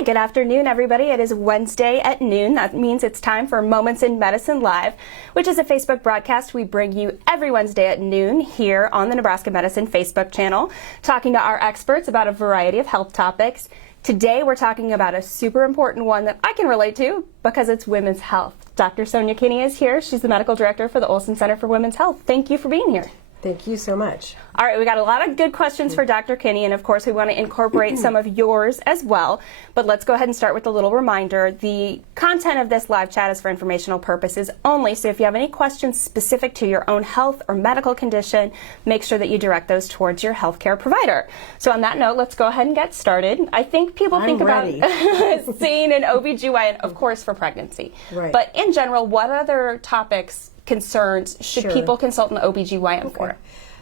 Hi, good afternoon, everybody. It is Wednesday at noon. That means it's time for Moments in Medicine Live, which is a Facebook broadcast we bring you every Wednesday at noon here on the Nebraska Medicine Facebook channel, talking to our experts about a variety of health topics. Today, we're talking about a super important one that I can relate to because it's women's health. Dr. Sonia Kinney is here. She's the medical director for the Olson Center for Women's Health. Thank you for being here. Thank you so much. All right, we got a lot of good questions for Dr. Kinney, and of course we want to incorporate some of yours as well. But let's go ahead and start with a little reminder. The content of this live chat is for informational purposes only, so if you have any questions specific to your own health or medical condition, make sure that you direct those towards your healthcare provider. So on that note, let's go ahead and get started. I think people think about seeing an OBGYN, of course, for pregnancy. Right. But in general, what other topics, concerns should people consult an OBGYN for?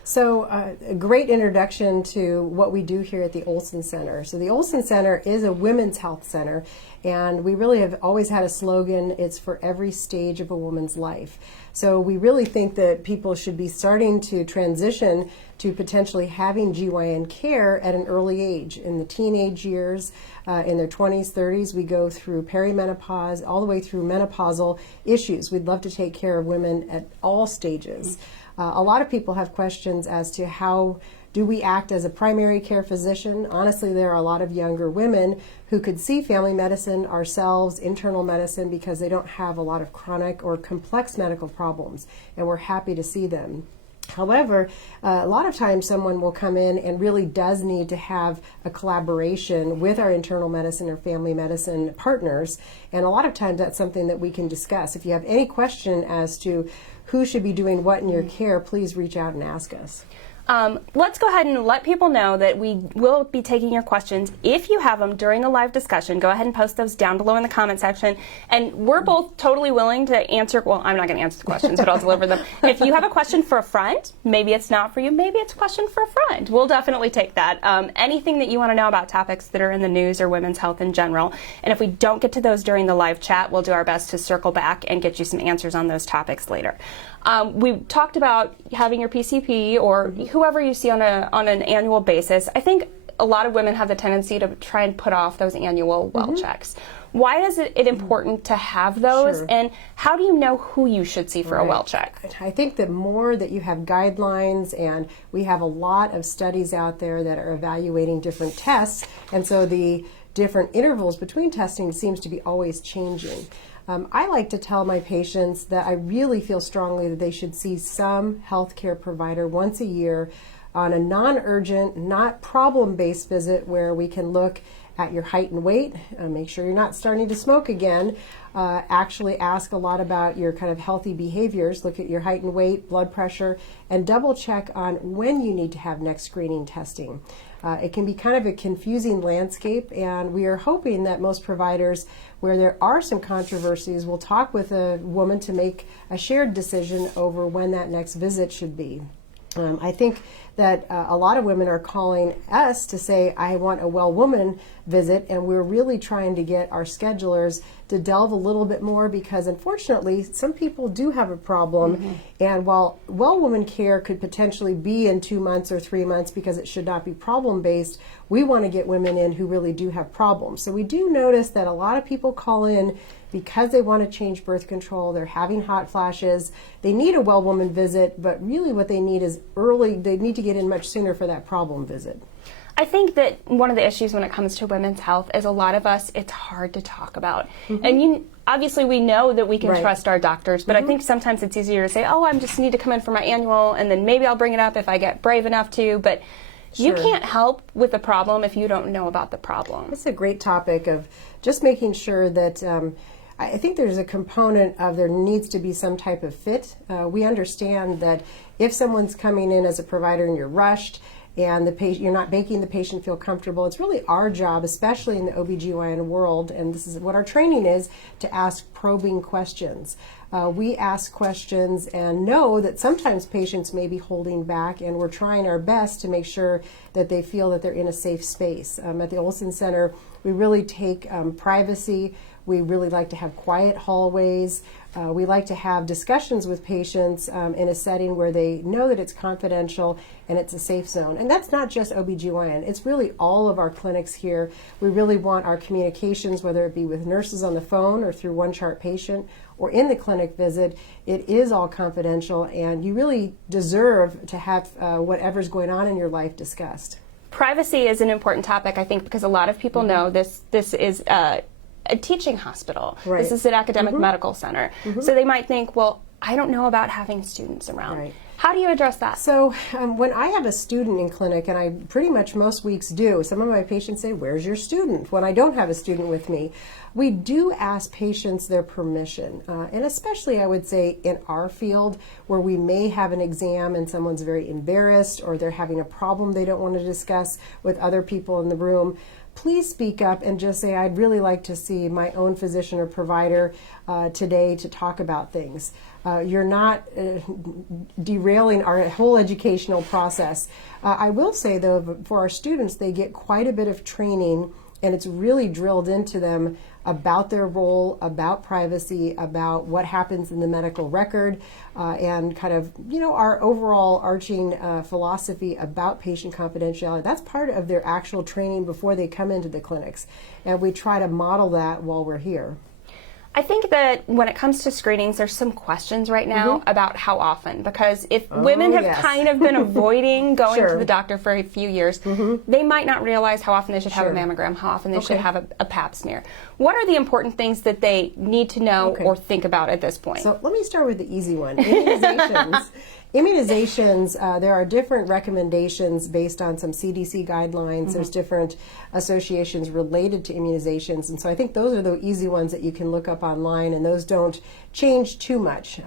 So a great introduction to what we do here at the Olson Center. So the Olson Center is a women's health center, and we really have always had a slogan, it's for every stage of a woman's life. So we really think that people should be starting to transition to potentially having GYN care at an early age. In the teenage years, in their 20s, 30s, we go through perimenopause, all the way through menopausal issues. We'd love to take care of women at all stages. A lot of people have questions as to how do we act as a primary care physician. Honestly, there are a lot of younger women who could see family medicine, ourselves, internal medicine, because they don't have a lot of chronic or complex medical problems, and we're happy to see them. However, a lot of times someone will come in and really does need to have a collaboration with our internal medicine or family medicine partners, and a lot of times that's something that we can discuss. If you have any question as to who should be doing what in your care, please reach out and ask us. Let's go ahead and let people know that we will be taking your questions. If you have them during the live discussion, go ahead and post those down below in the comment section. And we're both totally willing to answer, well, I'm not going to answer the questions, but I'll deliver them. If you have a question for a friend, maybe it's not for you, maybe it's a question for a friend. We'll definitely take that. Anything that you want to know about topics that are in the news or women's health in general. And if we don't get to those during the live chat, we'll do our best to circle back and get you some answers on those topics later. We talked about having your PCP or whoever you see on an annual basis. I think a lot of women have the tendency to try and put off those annual well checks. Why is it important to have those, and how do you know who you should see for a well check? I think the more that you have guidelines, and we have a lot of studies out there that are evaluating different tests, and so the different intervals between testing seems to be always changing. I like to tell my patients that I really feel strongly that they should see some healthcare provider once a year on a non-urgent, not problem-based visit where we can look at your height and weight, make sure you're not starting to smoke again, actually ask a lot about your kind of healthy behaviors, look at your height and weight, blood pressure, and double check on when you need to have next screening testing. It can be kind of a confusing landscape, and we are hoping that most providers, where there are some controversies, will talk with a woman to make a shared decision over when that next visit should be. I think that a lot of women are calling us to say, I want a well woman visit, and we're really trying to get our schedulers to delve a little bit more, because unfortunately some people do have a problem, and while well woman care could potentially be in 2 months or 3 months because it should not be problem based, we want to get women in who really do have problems. So we do notice that a lot of people call in because they want to change birth control, they're having hot flashes, they need a well woman visit, but really what they need is they need to get in much sooner for that problem visit. I think that one of the issues when it comes to women's health is a lot of us, it's hard to talk about. And obviously we know that we can trust our doctors, but I think sometimes it's easier to say, oh, I just need to come in for my annual, and then maybe I'll bring it up if I get brave enough to, but you can't help with the problem if you don't know about the problem. It's a great topic of just making sure that I think there's a component of there needs to be some type of fit. We understand that if someone's coming in as a provider and you're rushed, and you're not making the patient feel comfortable, it's really our job, especially in the OBGYN world, and this is what our training is, to ask probing questions. We ask questions and know that sometimes patients may be holding back, and we're trying our best to make sure that they feel that they're in a safe space. At the Olson Center, We really take privacy. We really like to have quiet hallways. We like to have discussions with patients in a setting where they know that it's confidential and it's a safe zone. And that's not just OBGYN. It's really all of our clinics here. We really want our communications, whether it be with nurses on the phone or through one chart patient or in the clinic visit, it is all confidential, and you really deserve to have whatever's going on in your life discussed. Privacy is an important topic, I think, because a lot of people know this is a teaching hospital. Right. This is an academic medical center. So they might think, well, I don't know about having students around. Right. How do you address that? So when I have a student in clinic, and I pretty much most weeks do, some of my patients say, where's your student? When I don't have a student with me, we do ask patients their permission. And especially I would say in our field where we may have an exam and someone's very embarrassed or they're having a problem they don't want to discuss with other people in the room, please speak up and just say, I'd really like to see my own physician or provider today to talk about things. You're not derailing our whole educational process. I will say, though, for our students, they get quite a bit of training, and it's really drilled into them about their role, about privacy, about what happens in the medical record, and kind of, our overall arching philosophy about patient confidentiality. That's part of their actual training before they come into the clinics. And we try to model that while we're here. I think that when it comes to screenings, there's some questions right now about how often, because if women have kind of been avoiding going to the doctor for a few years, they might not realize how often they should have a mammogram, how often they should have a Pap smear. What are the important things that they need to know or think about at this point? So let me start with the easy one, immunizations. Immunizations, there are different recommendations based on some CDC guidelines. There's different associations related to immunizations. And so I think those are the easy ones that you can look up online, and those don't change too much.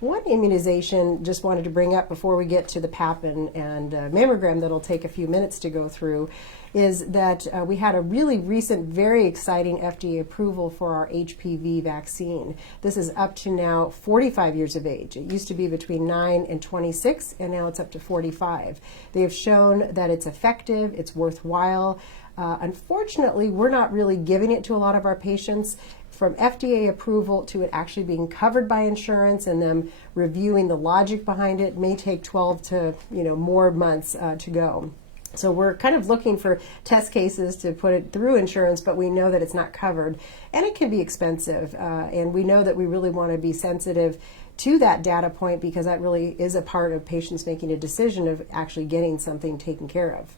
One immunization just wanted to bring up before we get to the Pap and mammogram that'll take a few minutes to go through is that we had a really recent, very exciting FDA approval for our HPV vaccine. This is up to now 45 years of age. It used to be between 9 and 26, and now it's up to 45. They have shown that it's effective, it's worthwhile. Unfortunately, we're not really giving it to a lot of our patients. From FDA approval to it actually being covered by insurance and them reviewing the logic behind it may take 12 to more months to go. So we're kind of looking for test cases to put it through insurance, but we know that it's not covered, and it can be expensive. And we know that we really want to be sensitive to that data point because that really is a part of patients making a decision of actually getting something taken care of.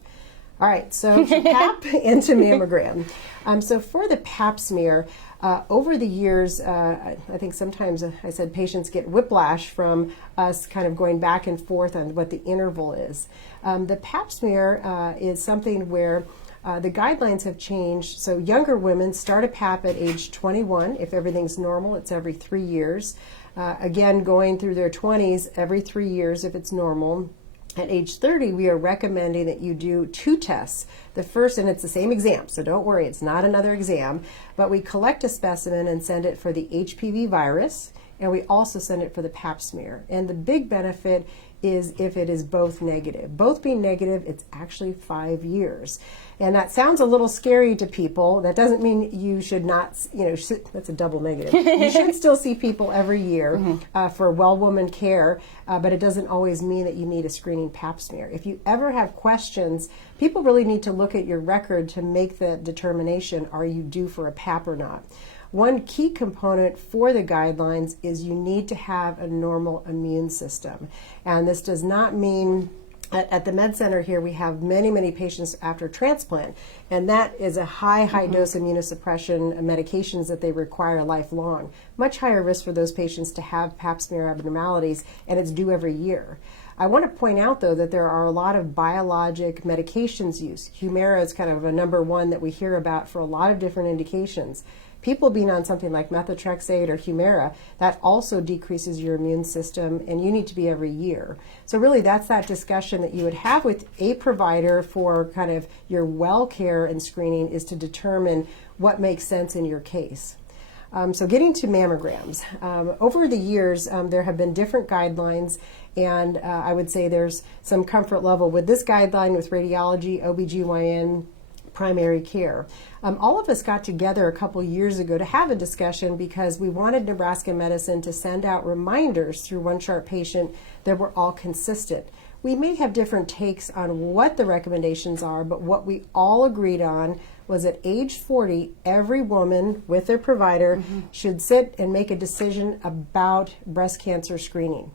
All right, so to Pap and to mammogram. So for the Pap smear, over the years, I think sometimes I said patients get whiplash from us kind of going back and forth on what the interval is. The Pap smear is something where the guidelines have changed. So younger women start a Pap at age 21. If everything's normal, it's every 3 years. Again, going through their 20s, every 3 years if it's normal. At age 30, we are recommending that you do 2 tests. The first, and it's the same exam, so don't worry, it's not another exam, but we collect a specimen and send it for the HPV virus, and we also send it for the Pap smear. And the big benefit is if it is both negative. Both being negative, it's actually 5 years. And that sounds a little scary to people. That doesn't mean you should not, that's a double negative. You should still see people every year for well-woman care, but it doesn't always mean that you need a screening Pap smear. If you ever have questions, people really need to look at your record to make the determination, are you due for a Pap or not? One key component for the guidelines is you need to have a normal immune system. And this does not mean, at the med center here, we have many, many patients after transplant, and that is a high dose immunosuppression medications that they require lifelong. Much higher risk for those patients to have Pap smear abnormalities, and it's due every year. I want to point out, though, that there are a lot of biologic medications used. Humira is kind of a number one that we hear about for a lot of different indications. People being on something like methotrexate or Humira, that also decreases your immune system, and you need to be every year. So really that's that discussion that you would have with a provider for kind of your well care and screening is to determine what makes sense in your case. So getting to mammograms. Over the years, there have been different guidelines, and I would say there's some comfort level with this guideline with radiology, OBGYN, primary care. All of us got together a couple years ago to have a discussion because we wanted Nebraska Medicine to send out reminders through One Chart Patient that were all consistent. We may have different takes on what the recommendations are, but what we all agreed on was at age 40, every woman with their provider should sit and make a decision about breast cancer screening.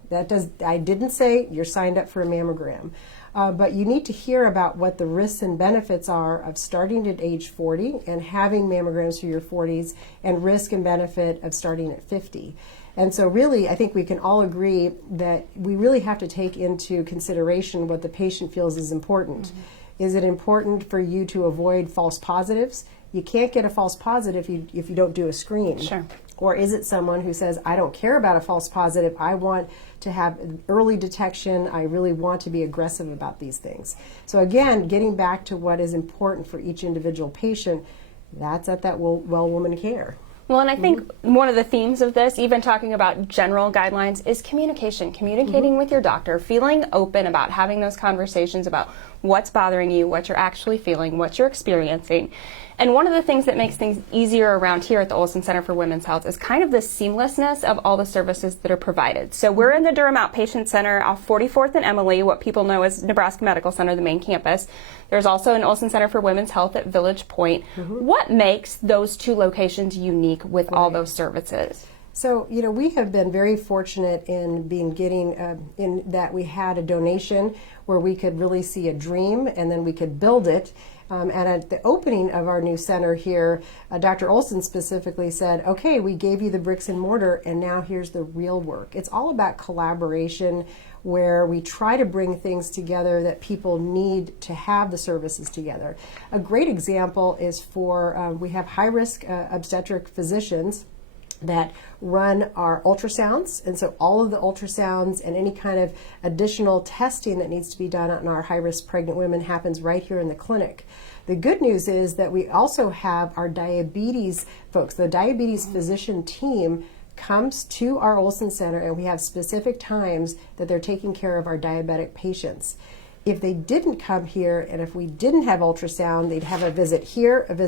I didn't say you're signed up for a mammogram. But you need to hear about what the risks and benefits are of starting at age 40 and having mammograms through your 40s, and risk and benefit of starting at 50. And so really, I think we can all agree that we really have to take into consideration what the patient feels is important. Is it important for you to avoid false positives? You can't get a false positive if you don't do a screen. Sure. Or is it someone who says, I don't care about a false positive, I want to have early detection, I really want to be aggressive about these things. So again, getting back to what is important for each individual patient, that's at that well woman care. Well, and I think one of the themes of this, even talking about general guidelines, is communication. Communicating with your doctor, feeling open about having those conversations about what's bothering you, what you're actually feeling, what you're experiencing. And one of the things that makes things easier around here at the Olson Center for Women's Health is kind of the seamlessness of all the services that are provided. So we're in the Durham Outpatient Center off 44th and Emily, what people know as Nebraska Medical Center, the main campus. There's also an Olson Center for Women's Health at Village Point. What makes those two locations unique with all those services? So, we have been very fortunate in in that we had a donation where we could really see a dream and then we could build it. And at the opening of our new center here, Dr. Olson specifically said, okay, we gave you the bricks and mortar and now here's the real work. It's all about collaboration where we try to bring things together that people need to have the services together. A great example is we have high-risk obstetric physicians that run our ultrasounds, and so all of the ultrasounds and any kind of additional testing that needs to be done on our high-risk pregnant women happens right here in the clinic. The good news is that we also have our diabetes folks. The diabetes physician team comes to our Olson Center, and we have specific times that they're taking care of our diabetic patients. If they didn't come here, and if we didn't have ultrasound, they'd have a visit here, and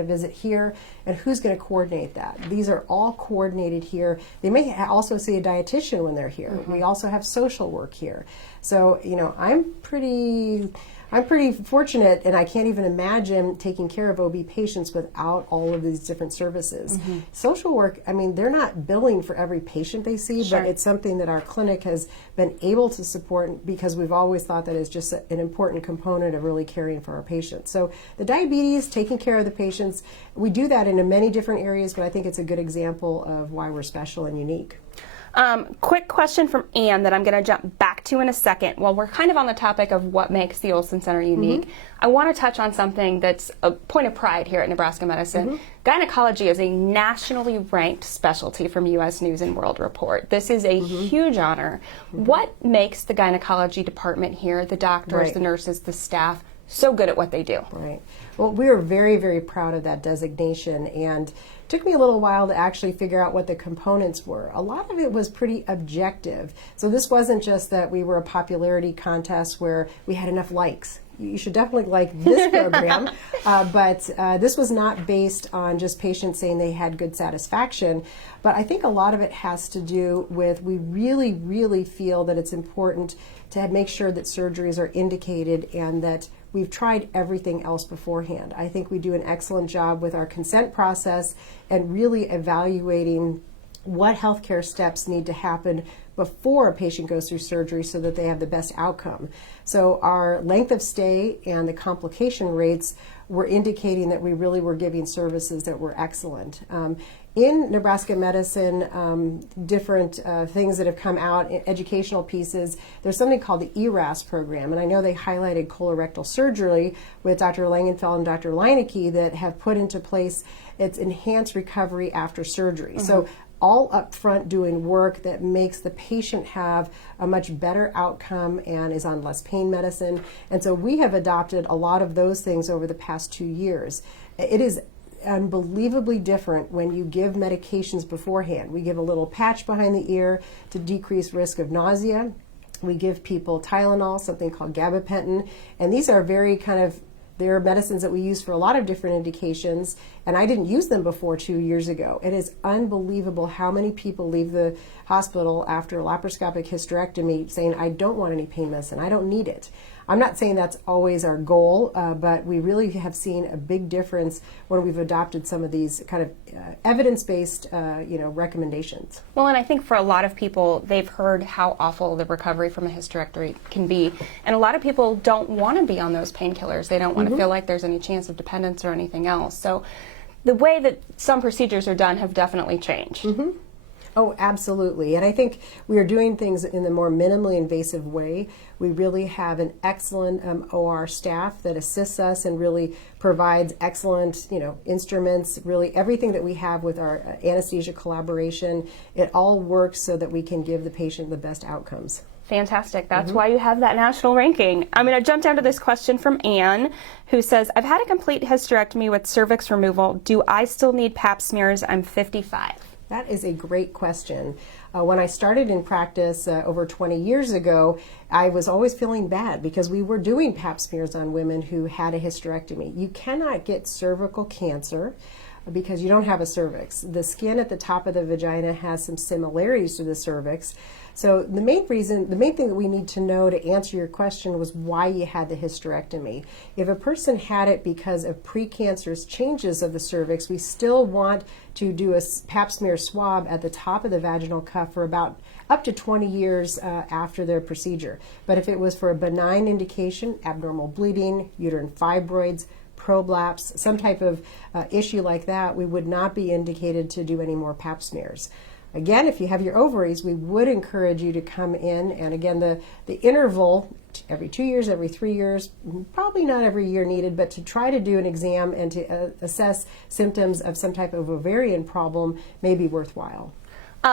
a visit here, and who's going to coordinate that? These are all coordinated here. They may also see a dietitian when they're here. We also have social work here. So, I'm pretty fortunate, and I can't even imagine taking care of OB patients without all of these different services. Social work, they're not billing for every patient they see, but it's something that our clinic has been able to support because we've always thought that is just an important component of really caring for our patients. So the diabetes, taking care of the patients, we do that in many different areas, but I think it's a good example of why we're special and unique. Quick question from Ann that I'm going to jump back to in a second. While we're kind of on the topic of what makes the Olson Center unique, I want to touch on something that's a point of pride here at Nebraska Medicine. Gynecology is a nationally ranked specialty from U.S. News and World Report. This is a huge honor. What makes the gynecology department here, the doctors, the nurses, the staff, so good at what they do? Right. Well, we are very, very proud of that designation, and it took me a little while to actually figure out what the components were. A lot of it was pretty objective. So this wasn't just that we were a popularity contest where we had enough likes. You should definitely like this program, but this was not based on just patients saying they had good satisfaction. But I think a lot of it has to do with we really, really feel that it's important to make sure that surgeries are indicated and that we've tried everything else beforehand. I think we do an excellent job with our consent process and really evaluating what healthcare steps need to happen before a patient goes through surgery so that they have the best outcome. So our length of stay and the complication rates were indicating that we really were giving services that were excellent. In Nebraska Medicine, different things that have come out, educational pieces, there's something called the ERAS program, and I know they highlighted colorectal surgery with Dr. Langenfeld and Dr. Leineke that have put into place its enhanced recovery after surgery. So all up front doing work that makes the patient have a much better outcome and is on less pain medicine. And so we have adopted a lot of those things over the past 2 years. It is unbelievably different when you give medications beforehand. We give a little patch behind the ear to decrease risk of nausea. We give people Tylenol, something called gabapentin, and these are very kind of They're medicines that we use for a lot of different indications, and I didn't use them before 2 years ago. It is unbelievable how many people leave the hospital after a laparoscopic hysterectomy saying, I don't want any pain medicine, I don't need it. I'm not saying that's always our goal, but we really have seen a big difference when we've adopted some of these kind of evidence-based recommendations. Well, and I think for a lot of people, they've heard how awful the recovery from a hysterectomy can be. And a lot of people don't want to be on those painkillers. They don't want to feel like there's any chance of dependence or anything else. So the way that some procedures are done have definitely changed. Oh, absolutely. And I think we are doing things in the more minimally invasive way. We really have an excellent OR staff that assists us and really provides excellent, instruments, really everything that we have with our anesthesia collaboration. It all works so that we can give the patient the best outcomes. Fantastic. That's why you have that national ranking. I'm going to jump down to this question from Anne, who says, I've had a complete hysterectomy with cervix removal. Do I still need Pap smears? I'm 55. That is a great question. When I started in practice over 20 years ago, I was always feeling bad because we were doing Pap smears on women who had a hysterectomy. You cannot get cervical cancer because you don't have a cervix. The skin at the top of the vagina has some similarities to the cervix. So the main thing that we need to know to answer your question was why you had the hysterectomy. If a person had it because of precancerous changes of the cervix, we still want to do a Pap smear swab at the top of the vaginal cuff for about up to 20 years after their procedure. But if it was for a benign indication, abnormal bleeding, uterine fibroids, prolapse, some type of issue like that, we would not be indicated to do any more Pap smears. Again, if you have your ovaries, we would encourage you to come in, and again, the interval, every 2 years, every 3 years, probably not every year needed, but to try to do an exam and to assess symptoms of some type of ovarian problem may be worthwhile.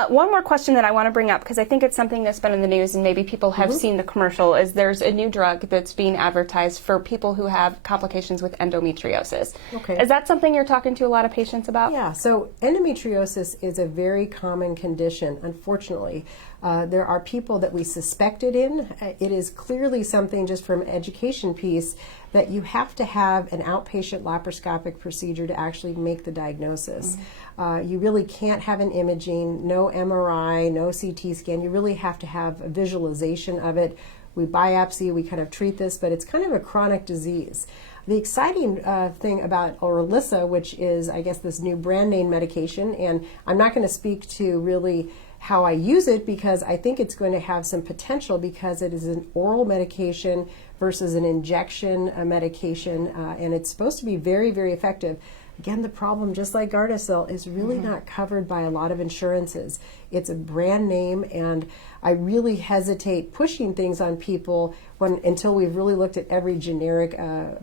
One more question that I want to bring up, because I think it's something that's been in the news and maybe people have seen the commercial, is there's a new drug that's being advertised for people who have complications with endometriosis. Okay. Is that something you're talking to a lot of patients about? Yeah, so endometriosis is a very common condition, unfortunately. There are people that we suspect it in. It is clearly something, just from an education piece, that you have to have an outpatient laparoscopic procedure to actually make the diagnosis. You really can't have an imaging, no MRI, no CT scan. You really have to have a visualization of it. We biopsy, we kind of treat this, but it's kind of a chronic disease. The exciting thing about Orilissa, which is, I guess, this new brand name medication, and I'm not going to speak to really how I use it because I think it's going to have some potential because it is an oral medication versus an injection medication, and it's supposed to be very, very effective. Again, the problem, just like Gardasil, is really not covered by a lot of insurances. It's a brand name, and I really hesitate pushing things on people until we've really looked at every generic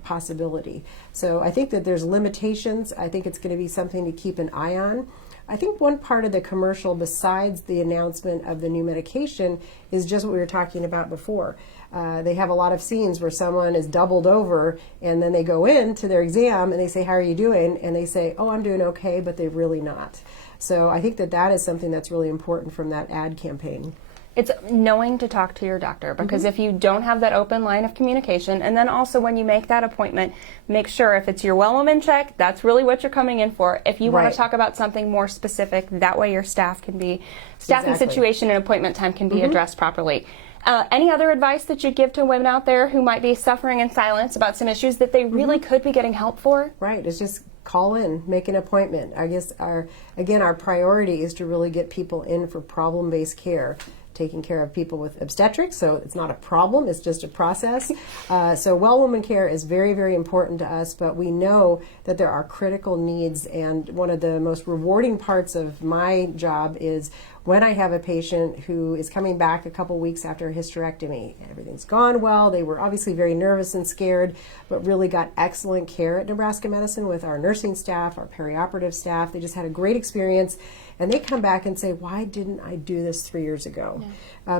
possibility. So I think that there's limitations. I think it's going to be something to keep an eye on. I think one part of the commercial, besides the announcement of the new medication, is just what we were talking about before. They have a lot of scenes where someone is doubled over and then they go in to their exam and they say, how are you doing? And they say, oh, I'm doing okay, but they're really not. So I think that is something that's really important from that ad campaign. It's knowing to talk to your doctor, because if you don't have that open line of communication, and then also when you make that appointment, make sure if it's your well woman check, that's really what you're coming in for. If you want to talk about something more specific, that way your staffing situation and appointment time can be addressed properly. Any other advice that you'd give to women out there who might be suffering in silence about some issues that they really could be getting help for? Right. It's just call in, make an appointment. I guess our priority is to really get people in for problem-based care, taking care of people with obstetrics, so it's not a problem, it's just a process. So well woman care is very, very important to us, but we know that there are critical needs, and one of the most rewarding parts of my job is when I have a patient who is coming back a couple weeks after a hysterectomy. Everything's gone well, they were obviously very nervous and scared, but really got excellent care at Nebraska Medicine with our nursing staff, our perioperative staff. They just had a great experience, and they come back and say, why didn't I do this 3 years ago?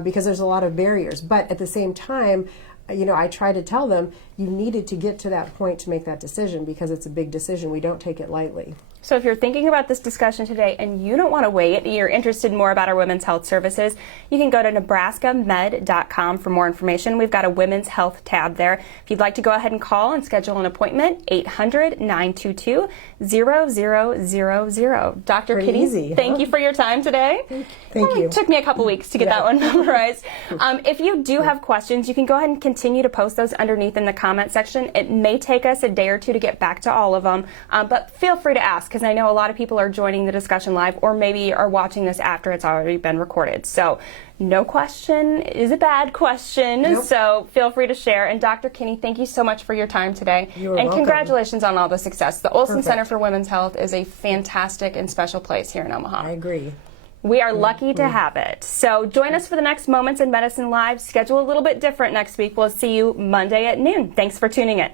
Because there's a lot of barriers. But at the same time, I try to tell them you needed to get to that point to make that decision because it's a big decision. We don't take it lightly. So if you're thinking about this discussion today and you don't want to wait, you're interested more about our women's health services, you can go to nebraskamed.com for more information. We've got a women's health tab there. If you'd like to go ahead and call and schedule an appointment, 800-922-0000. Dr. Pretty Kinney, easy, thank you for your time today. Thank you. It took me a couple weeks to get that one memorized. If you do have questions, you can go ahead and continue to post those underneath in the comment section. It may take us a day or two to get back to all of them, but feel free to ask, because I know a lot of people are joining the discussion live or maybe are watching this after it's already been recorded. So no question is a bad question. Nope. So feel free to share. And Dr. Kinney, thank you so much for your time today. You're and welcome. Congratulations on all the success. The Olson Perfect. Center for Women's Health is a fantastic and special place here in Omaha. I agree. We are lucky to have it. So join us for the next Moments in Medicine Live. Schedule a little bit different next week. We'll see you Monday at noon. Thanks for tuning in.